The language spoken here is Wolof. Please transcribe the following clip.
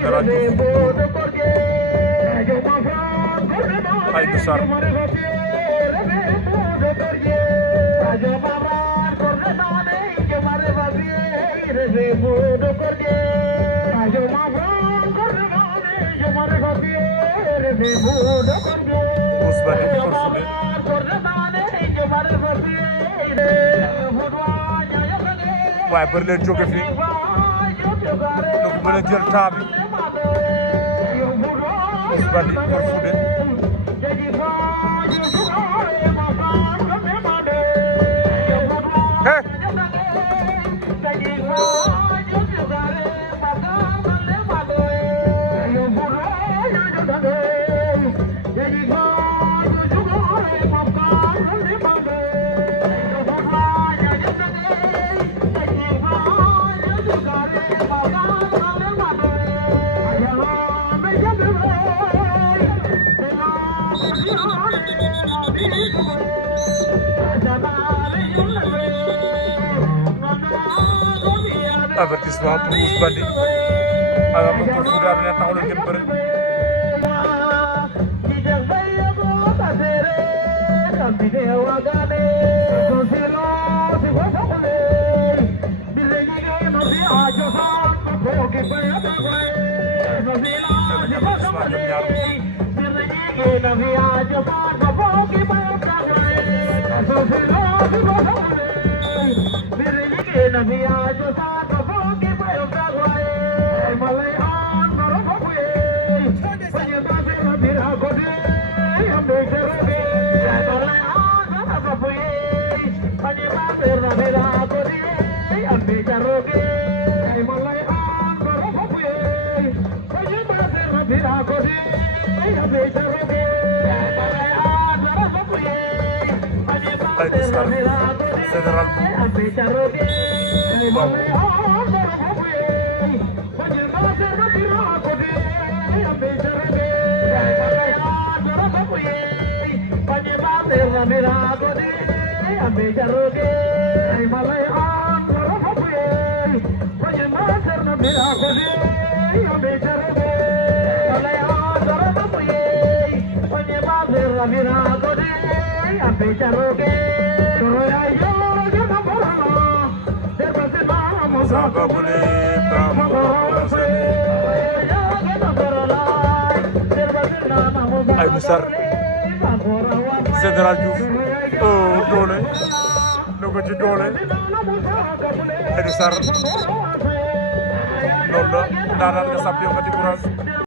Général Diouf Aïdou Sarr Ousmane Farfoulé waaye bëri leen jóge fii donc mën a jël temps bi Ousmane Farfoulé avertissement pour Ousmane alors que Farfoulé am na taxaw na ngeen bëri Général Aïdou Sarr Général Diouf doole dogo ci doole Aïdou Sarr loolu la daanaka nga sàmm yow nga di courage